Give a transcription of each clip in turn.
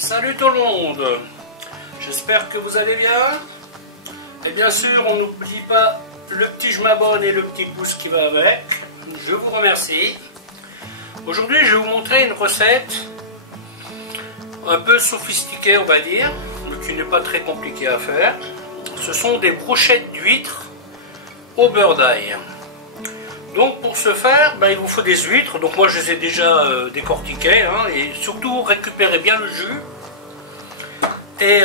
Salut tout le monde, j'espère que vous allez bien. Et bien sûr, on n'oublie pas le petit je m'abonne et le petit pouce qui va avec. Je vous remercie. Aujourd'hui, je vais vous montrer une recette un peu sophistiquée, on va dire, mais qui n'est pas très compliquée à faire. Ce sont des brochettes d'huîtres au beurre d'ail. Donc pour ce faire, il vous faut des huîtres. Donc moi je les ai déjà décortiquées, et surtout récupérez bien le jus. Et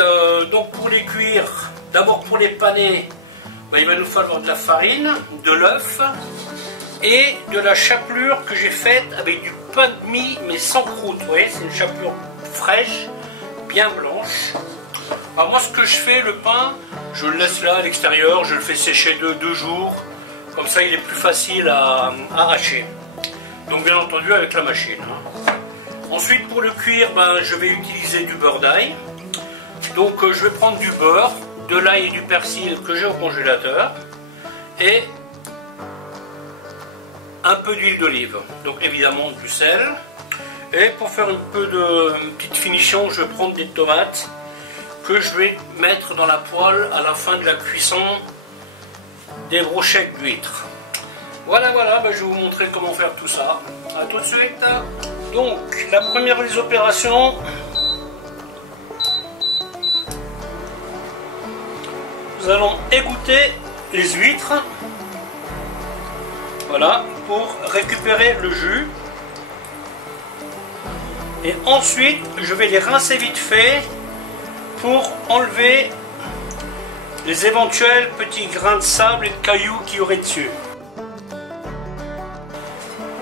donc pour les cuire, d'abord pour les paner, il va nous falloir de la farine, de l'œuf et de la chapelure que j'ai faite avec du pain de mie mais sans croûte. Vous voyez, c'est une chapelure fraîche, bien blanche. Alors moi ce que je fais, le pain, je le laisse là à l'extérieur, je le fais sécher de 2 jours. Comme ça, il est plus facile à arracher. Donc, bien entendu, avec la machine. Ensuite, pour le cuire, je vais utiliser du beurre d'ail. Donc, je vais prendre du beurre, de l'ail et du persil que j'ai au congélateur. Et un peu d'huile d'olive. Donc, évidemment, du sel. Et pour faire une petite finition, je vais prendre des tomates que je vais mettre dans la poêle à la fin de la cuisson des brochettes d'huîtres. Voilà, je vais vous montrer comment faire tout ça. A tout de suite. Donc, la première des opérations, nous allons égoutter les huîtres. Voilà, pour récupérer le jus. Et ensuite, je vais les rincer vite fait pour enlever les éventuels petits grains de sable et de cailloux qu'il y aurait dessus.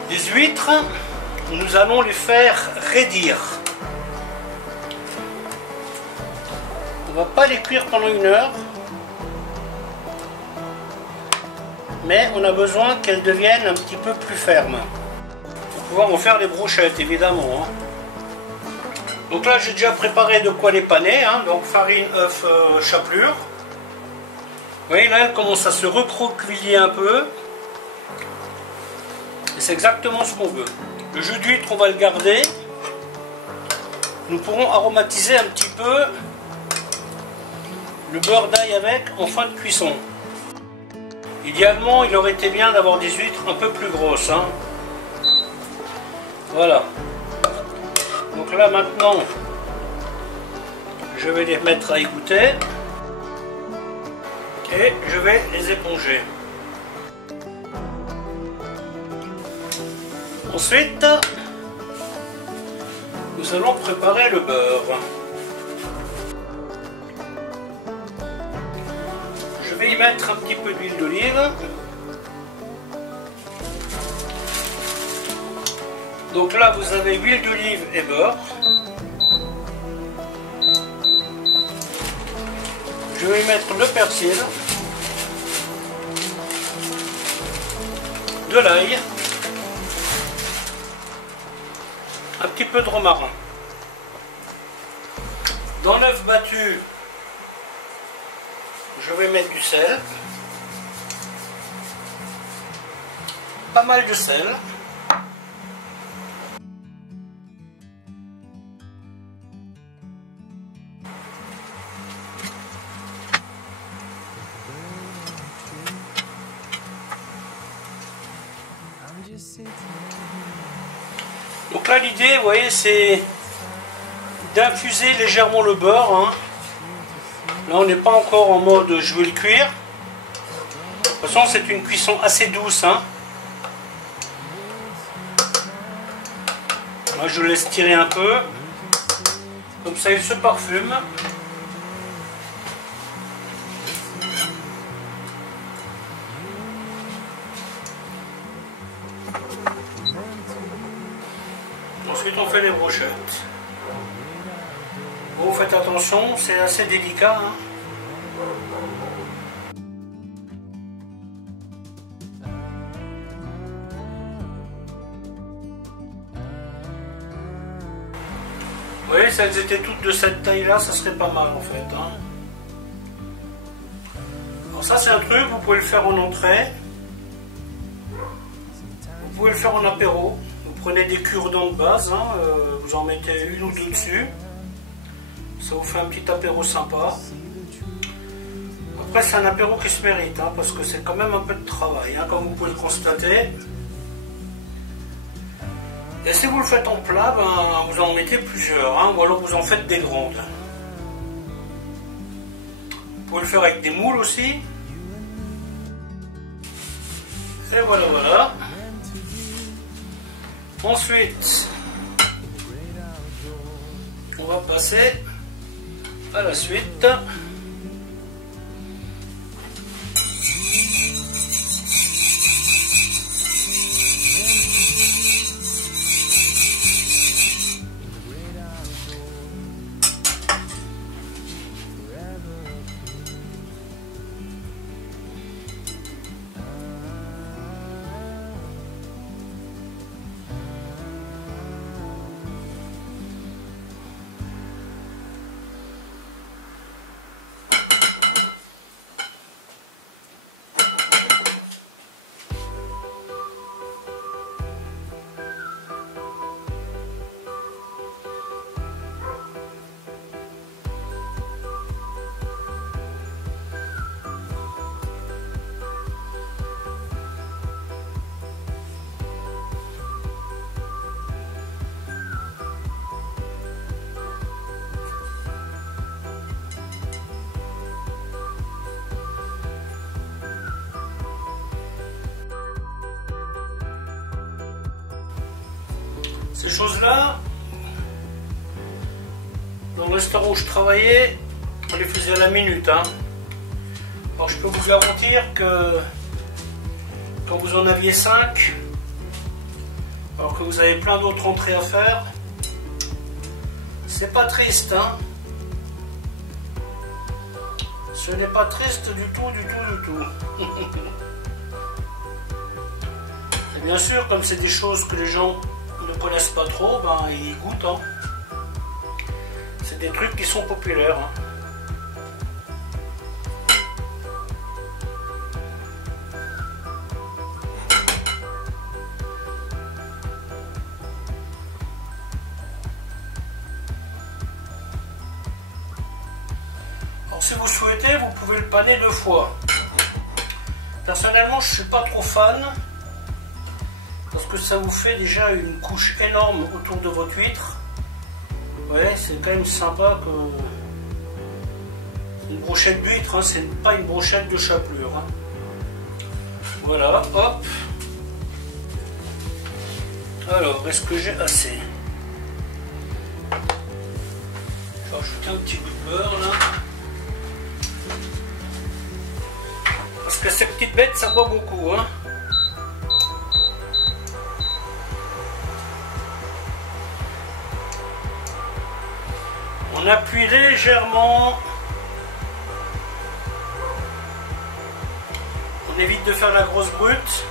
Les huîtres, nous allons les faire raidir. On ne va pas les cuire pendant 1 heure, mais on a besoin qu'elles deviennent un petit peu plus fermes pour pouvoir en faire les brochettes, évidemment. Donc là, j'ai déjà préparé de quoi les paner, donc farine, œuf, chapelure. Vous voyez là, elle commence à se recroqueviller un peu. Et c'est exactement ce qu'on veut. Le jus d'huître, on va le garder. Nous pourrons aromatiser un petit peu le beurre d'ail avec en fin de cuisson. Idéalement, il aurait été bien d'avoir des huîtres un peu plus grosses. Voilà. Donc là maintenant, je vais les mettre à égoutter. Et je vais les éponger. Ensuite, nous allons préparer le beurre. Je vais y mettre un petit peu d'huile d'olive. Donc là, vous avez huile d'olive et beurre. Je vais y mettre le persil, de l'ail, un petit peu de romarin. Dans l'œuf battu, je vais mettre du sel, pas mal de sel. Donc là l'idée, vous voyez, c'est d'infuser légèrement le beurre. Là on n'est pas encore en mode je veux le cuire. De toute façon c'est une cuisson assez douce. Moi je le laisse tirer un peu. Comme ça il se parfume. Ensuite on fait les brochettes. Bon, faites attention, c'est assez délicat. Vous voyez, si elles étaient toutes de cette taille là, ça serait pas mal en fait. Alors ça c'est un truc, vous pouvez le faire en entrée. Vous pouvez le faire en apéro. Vous prenez des cure-dents de base, vous en mettez 1 ou 2 dessus. Ça vous fait un petit apéro sympa. Après, c'est un apéro qui se mérite, hein, parce que c'est quand même un peu de travail, hein, comme vous pouvez le constater. Et si vous le faites en plat, ben, vous en mettez plusieurs, hein, ou alors vous en faites des grandes. Vous pouvez le faire avec des moules aussi. Et voilà, voilà. Ensuite, on va passer à la suite. Ces choses-là, dans le restaurant où je travaillais, on les faisait à la minute. Hein. Alors je peux vous garantir que quand vous en aviez 5, alors que vous avez plein d'autres entrées à faire, c'est pas triste. Hein. Ce n'est pas triste du tout, du tout, du tout. Et bien sûr, comme c'est des choses que les gens ne connaissent pas trop, ben ils y goûtent. Hein. C'est des trucs qui sont populaires. Hein. Alors si vous souhaitez, vous pouvez le paner 2 fois. Personnellement, je ne suis pas trop fan. Parce que ça vous fait déjà une couche énorme autour de votre huître. Ouais, c'est quand même sympa que... Une brochette d'huître, hein, c'est pas une brochette de chapelure. Hein. Voilà, hop. Alors, est-ce que j'ai assez? Je vais rajouter un petit bout de beurre là. Parce que ces petites bêtes, ça boit beaucoup. Hein. On appuie légèrement. On évite de faire la grosse brute.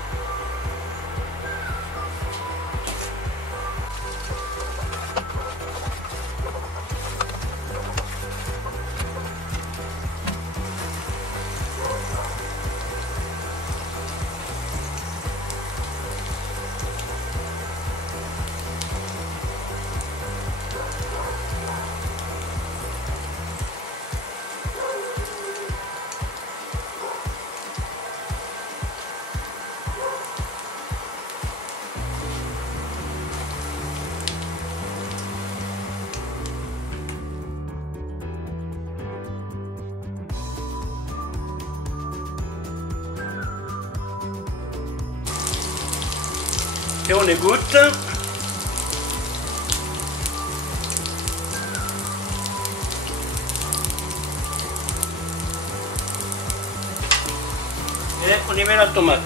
Et on égoutte. Et on y met la tomate.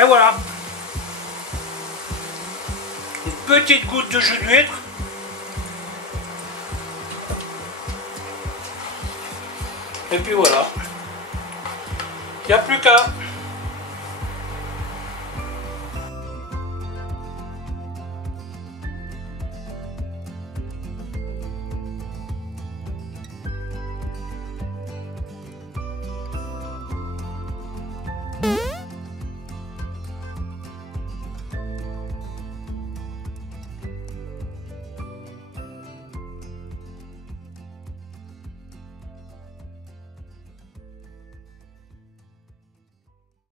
Et voilà. Une petite goutte de jus d'huître. Et puis voilà. Il n'y a plus qu'à.